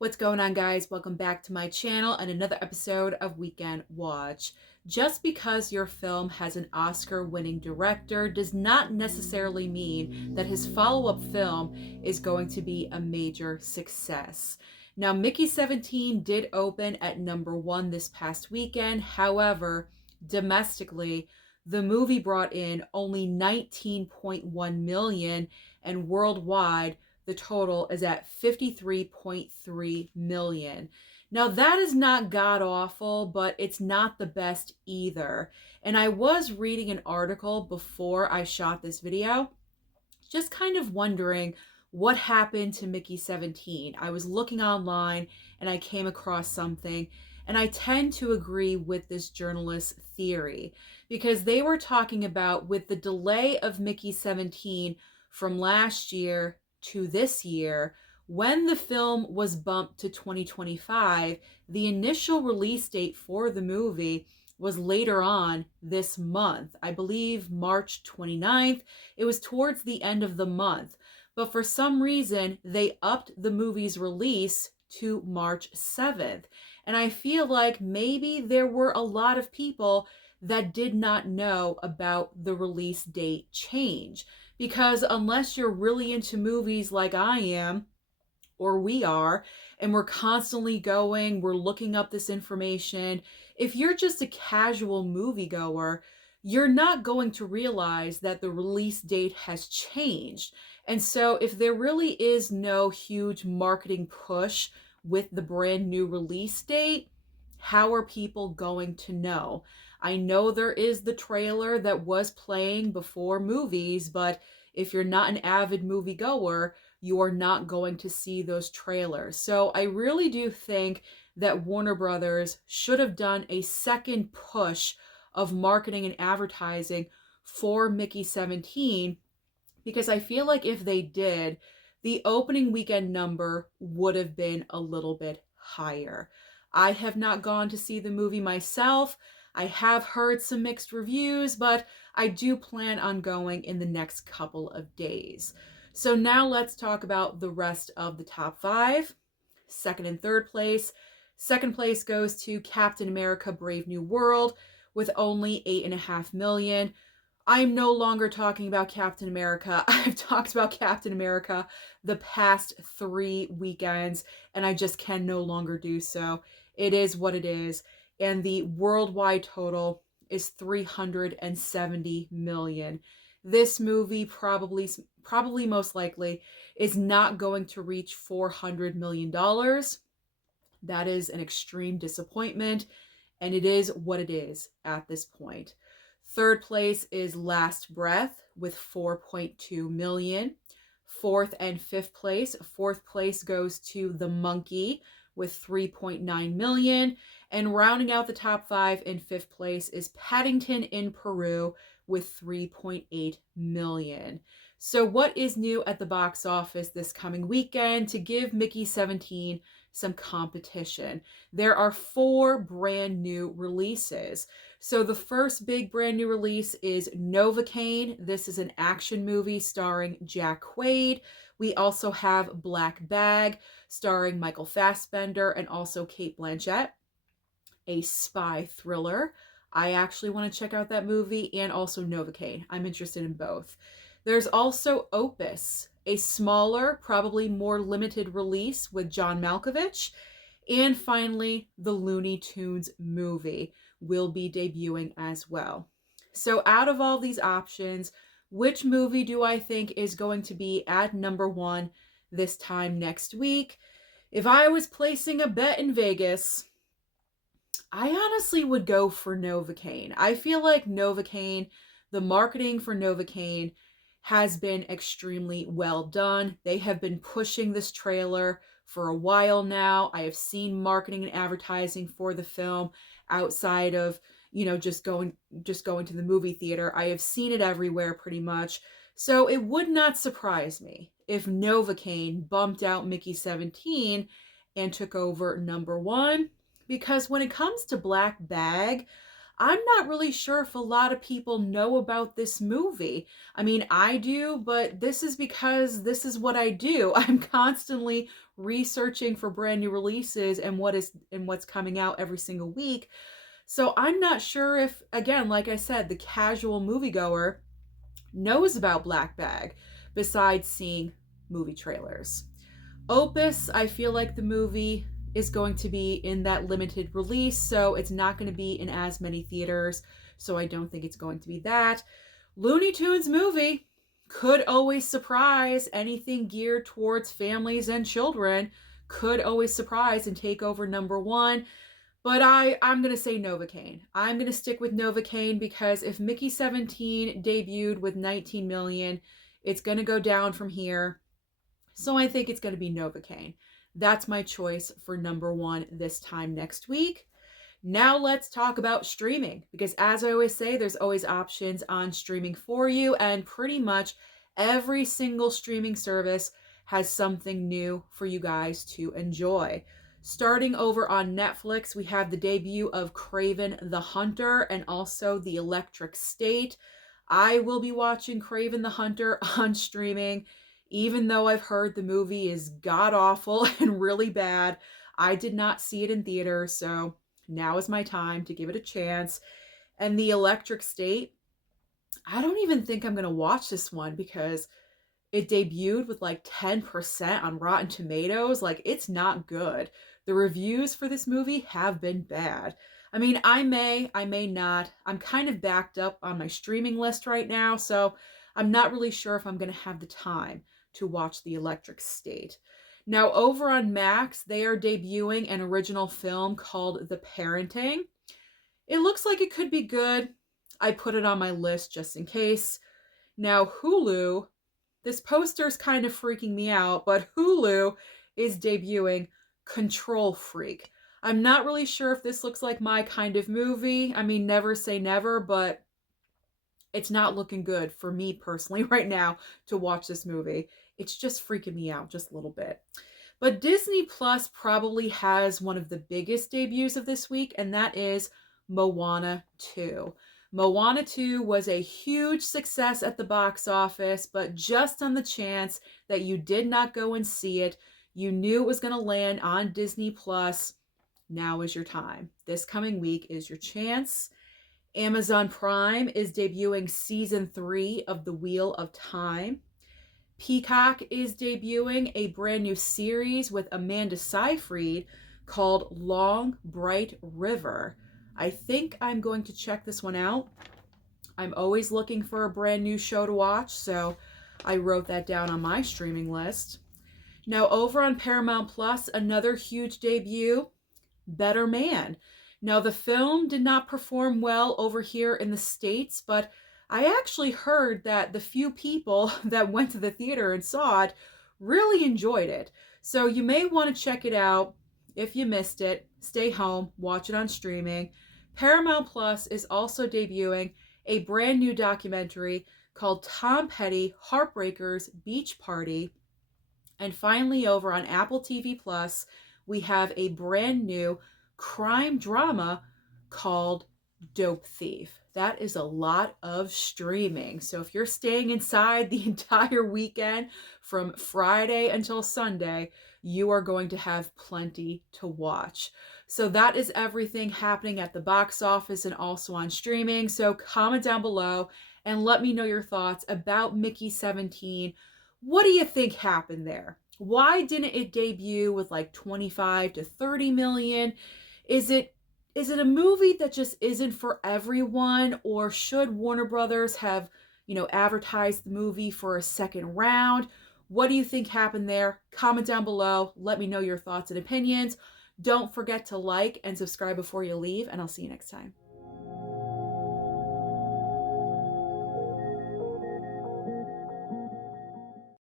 What's going on, guys? Welcome back to my channel and another episode of Weekend Watch. Just because your film has an Oscar-winning director does not necessarily mean that his follow-up film is going to be a major success. Now, Mickey 17 did open at #1 this past weekend. However, domestically, the movie brought in only 19.1 million, and worldwide the total is at 53.3 million. Now, that is not god awful, but it's not the best either. And I was reading an article before I shot this video, just kind of wondering what happened to Mickey 17. I was looking online and I came across something, and I tend to agree with this journalist's theory because they were talking about, with the delay of Mickey 17 from last year to this year, when the film was bumped to 2025, the initial release date for the movie was later on this month. I believe March 29th. It was towards the end of the month. But for some reason, they upped the movie's release to March 7th. And I feel like maybe there were a lot of people that did not know about the release date change. Because unless you're really into movies like I am, or we are, and we're constantly we're looking up this information. If you're just a casual moviegoer, you're not going to realize that the release date has changed. And so if there really is no huge marketing push with the brand new release date, how are people going to know? I know there is the trailer that was playing before movies, but if you're not an avid moviegoer, you are not going to see those trailers. So I really do think that Warner Brothers should have done a second push of marketing and advertising for Mickey 17, because I feel like if they did, the opening weekend number would have been a little bit higher. I have not gone to see the movie myself. I have heard some mixed reviews, but I do plan on going in the next couple of days. So now let's talk about the rest of the top 5. Second and third place. Second place goes to Captain America Brave New World with only 8.5 million. I'm no longer talking about Captain America. I've talked about Captain America the past 3 weekends, and I just can no longer do so. It is what it is. And the worldwide total is 370 million. This movie probably most likely is not going to reach $400 million. That is an extreme disappointment, and it is what it is at this point. Third place is Last Breath with 4.2 million. Fourth and fifth place. Fourth place goes to The Monkey with 3.9 million. And rounding out the top 5 in fifth place is Paddington in Peru with 3.8 million. So what is new at the box office this coming weekend to give Mickey 17 some competition? There are 4 brand new releases. So the first big brand new release is Novocaine. This is an action movie starring Jack Quaid. We also have Black Bag starring Michael Fassbender and also Cate Blanchett, a spy thriller. I actually want to check out that movie, and also Novocaine. I'm interested in both. There's also Opus, a smaller, probably more limited release with John Malkovich. And finally, the Looney Tunes movie will be debuting as well. So out of all these options, which movie do I think is going to be at #1 this time next week? If I was placing a bet in Vegas, I honestly would go for Novocaine. I feel like Novocaine, the marketing for Novocaine has been extremely well done. They have been pushing this trailer for a while now. I have seen marketing and advertising for the film outside of, just going to the movie theater. I have seen it everywhere pretty much. So it would not surprise me if Novocaine bumped out Mickey 17 and took over #1. Because when it comes to Black Bag, I'm not really sure if a lot of people know about this movie. I mean, I do, but this is because this is what I do. I'm constantly researching for brand new releases and what's coming out every single week. So I'm not sure if, again, like I said, the casual moviegoer knows about Black Bag besides seeing movie trailers. Opus, I feel like the movie is going to be in that limited release, so it's not going to be in as many theaters, so I don't think it's going to be that. Looney Tunes movie could always surprise. Anything geared towards families and children could always surprise and take over number one. But I'm going to say Novocaine. I'm going to stick with Novocaine because if Mickey 17 debuted with 19 million, it's going to go down from here. So I think it's going to be Novocaine. That's my choice for number one this time next week. Now let's talk about streaming, because as I always say, there's always options on streaming for you, and pretty much every single streaming service has something new for you guys to enjoy. Starting over on Netflix, we have the debut of Kraven the Hunter and also The Electric State. I will be watching Kraven the Hunter on streaming, even though I've heard the movie is god-awful and really bad. I did not see it in theater, so now is my time to give it a chance. And The Electric State, I don't even think I'm going to watch this one because it debuted with like 10% on Rotten Tomatoes. Like, it's not good. The reviews for this movie have been bad. I mean, I may not. I'm kind of backed up on my streaming list right now, so I'm not really sure if I'm going to have the time to watch The Electric State. Now, over on Max, they are debuting an original film called The Parenting. It looks like it could be good. I put it on my list just in case. Now, Hulu, this poster's kind of freaking me out, but Hulu is debuting Control Freak. I'm not really sure if this looks like my kind of movie. I mean, never say never, but it's not looking good for me personally right now to watch this movie. It's just freaking me out just a little bit. But Disney Plus probably has one of the biggest debuts of this week, and that is Moana 2. Moana 2 was a huge success at the box office, but just on the chance that you did not go and see it, you knew it was going to land on Disney Plus. Now is your time. This coming week is your chance. Amazon Prime is debuting season 3 of The Wheel of Time. Peacock is debuting a brand new series with Amanda Seyfried called Long Bright River. I think I'm going to check this one out. I'm always looking for a brand new show to watch, so I wrote that down on my streaming list. Now, over on Paramount Plus, another huge debut, Better Man. Now, the film did not perform well over here in the States, but I actually heard that the few people that went to the theater and saw it really enjoyed it. So you may want to check it out. If you missed it, stay home, watch it on streaming. Paramount Plus is also debuting a brand new documentary called Tom Petty Heartbreakers Beach Party. And finally, over on Apple TV Plus, we have a brand new crime drama called Dope Thief. That is a lot of streaming. So if you're staying inside the entire weekend from Friday until Sunday, you are going to have plenty to watch. So that is everything happening at the box office and also on streaming. So comment down below and let me know your thoughts about Mickey 17. What do you think happened there? Why didn't it debut with like 25 to 30 million? Is it a movie that just isn't for everyone, or should Warner Brothers have, advertised the movie for a second round? What do you think happened there? Comment down below. Let me know your thoughts and opinions. Don't forget to like and subscribe before you leave, and I'll see you next time.